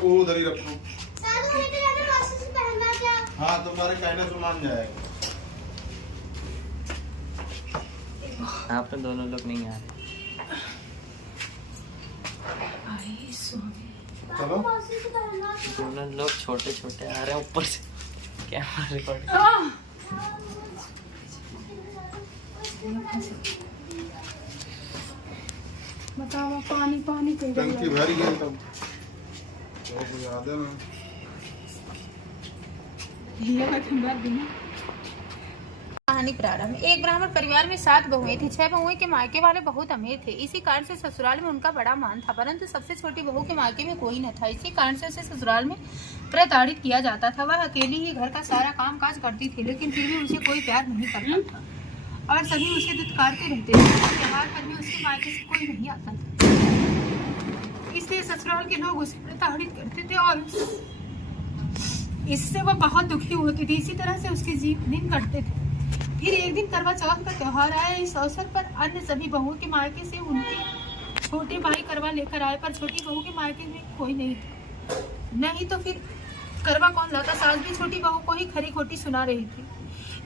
वो उधर ही रखो। हाँ तुम्हारे कहने से मान जाएगा। आप तो दोनों लोग नहीं आ रहे। चलो दोनों लोग छोटे छोटे आ रहे हैं ऊपर से। क्या रिकॉर्ड बताओ, पानी पानी टंकी भर गई तब वो याद है ना। कहानी प्रारंभ। एक ब्राह्मण परिवार में 7 बहुएं थी। 6 बहुएं के मायके वाले बहुत अमीर थे। इसी कारण से ससुराल में उनका बड़ा मान था, परंतु सबसे छोटी बहू के मायके में कोई न था। इसी कारण से उसे ससुराल में प्रताड़ित किया जाता था। वह अकेली ही घर का सारा काम काज करती थी, लेकिन फिर भी उसे कोई प्यार नहीं करता था और सभी उसे दुत्कारते रहते थे। त्योहार पर भी उसके मायके से कोई नहीं आता था, इसलिए ससुराल के लोग उसे प्रताड़ित करते थे और इससे वह बहुत दुखी होती थी। इसी तरह से उसके दिन कटते थे। फिर एक दिन करवा चौथ का त्योहार आया। इस अवसर पर अन्य सभी बहुओं के मायके से उनके छोटे भाई करवा लेकर आए, पर छोटी बहू के मायके में कोई नहीं था। नहीं तो फिर करवा कौन लाता। सास भी छोटी बहू को ही खरी खोटी सुना रही थी।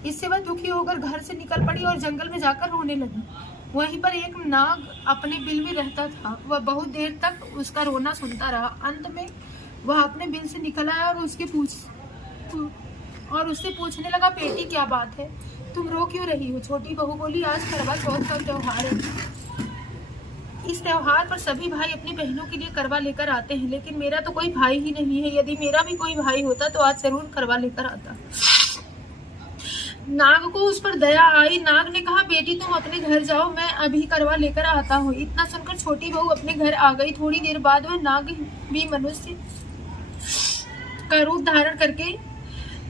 इससे वह दुखी होकर घर से निकल पड़ी और जंगल में जाकर रोने लगी। वहीं पर एक नाग अपने बिल में रहता था। वह बहुत देर तक उसका रोना सुनता रहा। अंत में वह अपने बिल से निकल आया और उससे पूछने लगा, बेटी क्या बात है, तुम रो क्यों रही हो? छोटी बहू बोली, आज करवा चौथ का त्योहार है। इस त्योहार पर सभी भाई अपनी बहनों के लिए करवा लेकर आते हैं, लेकिन मेरा तो कोई भाई ही नहीं है। यदि मेरा भी कोई भाई होता तो आज जरूर करवा लेकर आता। नाग को उस पर दया आई। नाग ने कहा, बेटी तुम अपने घर जाओ, मैं अभी करवा लेकर आता हूँ। इतना सुनकर छोटी बहू अपने घर आ गई। थोड़ी देर बाद वह नाग भी मनुष्य का रूप धारण करके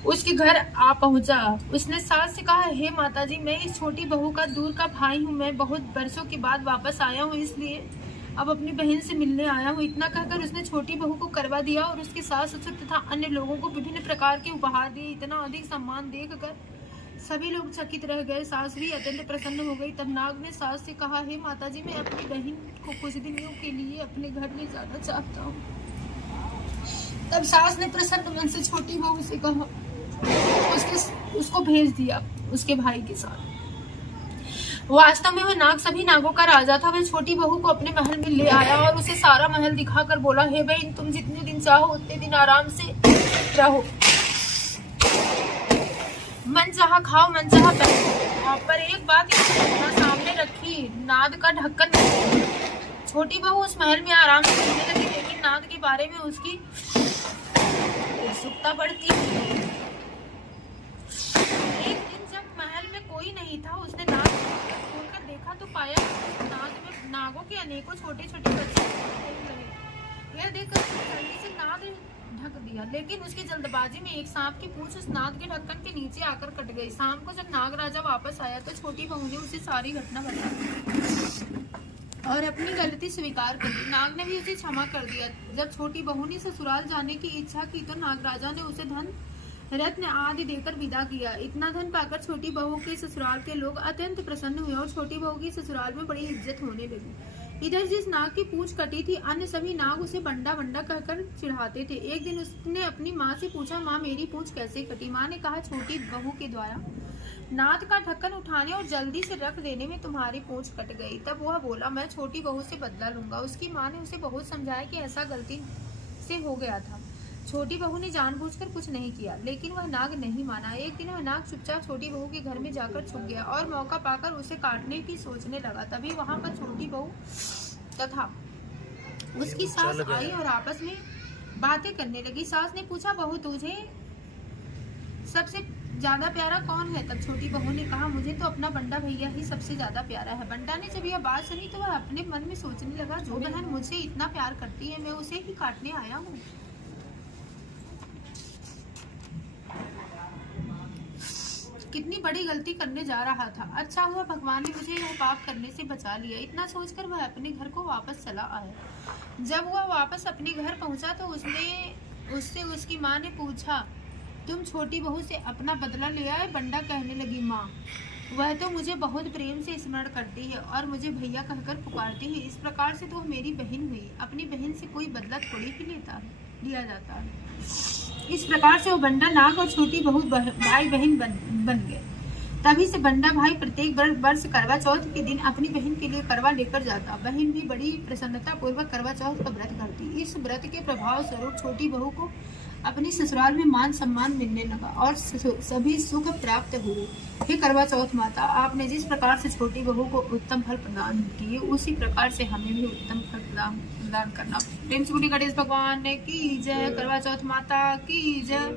उसके घर आ पहुंचा। उसने सास से कहा, हे माताजी, मैं इस छोटी बहू का दूर का भाई हूँ। मैं बहुत बरसों के बाद वापस आया हूँ, इसलिए अब अपनी बहन से मिलने आया हूँ। इतना कहकर उसने छोटी बहू को करवा दिया और उसके सास ससुर तथा अन्य लोगों को विभिन्न प्रकार के उपहार दिए। इतना अधिक सम्मान देखकर सभी लोग चकित रह गए। सास भी अत्यंत प्रसन्न हो गई। तब नाग ने सास से कहा, हे माताजी, मैं अपनी बहन को कुछ दिनों के लिए अपने घर ले जाना चाहता हूँ। तब सास ने प्रसन्न मन से छोटी बहू से कहा, उसको भेज दिया उसके भाई के साथ। वास्तव में वह नाग सभी नागों का राजा था। वह छोटी बहू को अपने महल में ले आया और उसे सारा महल दिखाकर बोला, हे बहन, तुम जितने दिन चाहो उतने दिन आराम से रहो, मन चाहा खाओ, मन चाहा पहनो, पर एक बात सामने रखी, नाद का ढक्कन। छोटी बहू उस महल में आराम से रहने लगी, लेकिन नाद के बारे में उसकी उत्सुकता बढ़ती। एक दिन जब महल में कोई नहीं था, उसने नाग खोलकर देखा तो पाया नाग में नागों के अनेकों छोटे छोटे बच्चे खेल रहे। यह देखकर जल्दी से नाग ढक दिया, लेकिन उसकी जल्दबाजी में एक सांप की पूंछ उस नाग के ढक्कन के नीचे आकर कट गई। शाम को जब नाग राजा वापस आया तो छोटी बहू ने उसे सारी घटना बताई और अपनी गलती स्वीकार कर दी। नाग ने भी उसे क्षमा कर दिया। जब छोटी बहू ने ससुराल जाने की इच्छा की तो नाग राजा ने उसे धन रत्न आदि देकर विदा किया। इतना धन पाकर छोटी बहू के ससुराल के लोग अत्यंत प्रसन्न हुए और छोटी बहू की ससुराल में बड़ी इज्जत होने लगी। इधर जिस नाग की पूंछ कटी थी, अन्य सभी नाग उसे बंडा बंडा कहकर चिढ़ाते थे। एक दिन उसने अपनी माँ से पूछा, माँ, मेरी पूंछ कैसे कटी? माँ ने कहा, छोटी बहू के द्वारा नाद का ढक्कन उठाने और जल्दी से रख देने में तुम्हारी पूंछ कट गई। तब वह बोला, मैं छोटी बहू से बदला लूंगा। उसकी माँ ने उसे बहुत समझाया कि ऐसा गलती से हो गया था। छोटी बहू ने जानबूझकर कुछ नहीं किया, लेकिन वह नाग नहीं माना। एक दिन वह नाग चुपचाप छोटी बहू के घर में जाकर छुप गया और मौका पाकर उसे काटने की सोचने लगा। तभी वहां पर छोटी बहू तथा उसकी सास आई और आपस में बातें करने लगी। सास ने पूछा, बहू, तुझे सबसे ज्यादा प्यारा कौन है? तब छोटी बहू ने कहा, मुझे तो अपना बंडा भैया ही सबसे ज्यादा प्यारा है। बंडा ने जब यह बात सुनी तो वह अपने मन में सोचने लगा, जो बहन मुझसे इतना प्यार करती है, मैं उसे ही काटने आया हूँ। कितनी बड़ी गलती करने जा रहा था। अच्छा हुआ भगवान ने मुझे यह पाप करने से बचा लिया। इतना सोचकर वह अपने घर को वापस चला आया। जब वह वापस अपने घर पहुंचा तो उससे उसकी माँ ने पूछा, तुम छोटी बहू से अपना बदला ले आए? बंडा कहने लगी, माँ, वह तो मुझे बहुत प्रेम से स्मरण करती है और मुझे भैया कहकर पुकारती है। इस प्रकार से तो मेरी बहन हुई। अपनी बहन से कोई बदला थोड़ी ही लेता है। लिया जाता है। इस प्रकार से वो बंडा नाग और छोटी बहू भाई बहन बन गए। तभी से बंडा भाई प्रत्येक वर्ष करवा चौथ के दिन अपनी बहन के लिए करवा लेकर जाता। बहन भी बड़ी प्रसन्नता पूर्वक करवा चौथ का व्रत करती। इस व्रत के प्रभाव स्वरूप छोटी बहू को अपनी ससुराल में मान सम्मान मिलने लगा और सभी सुख प्राप्त हुए। हे करवा चौथ माता, आपने जिस प्रकार से छोटी बहू को उत्तम फल प्रदान किए, उसी प्रकार से हमें भी उत्तम फल प्रदान करना। प्रेम से बोलिए गणेश भगवान की जय, करवा चौथ माता की जय।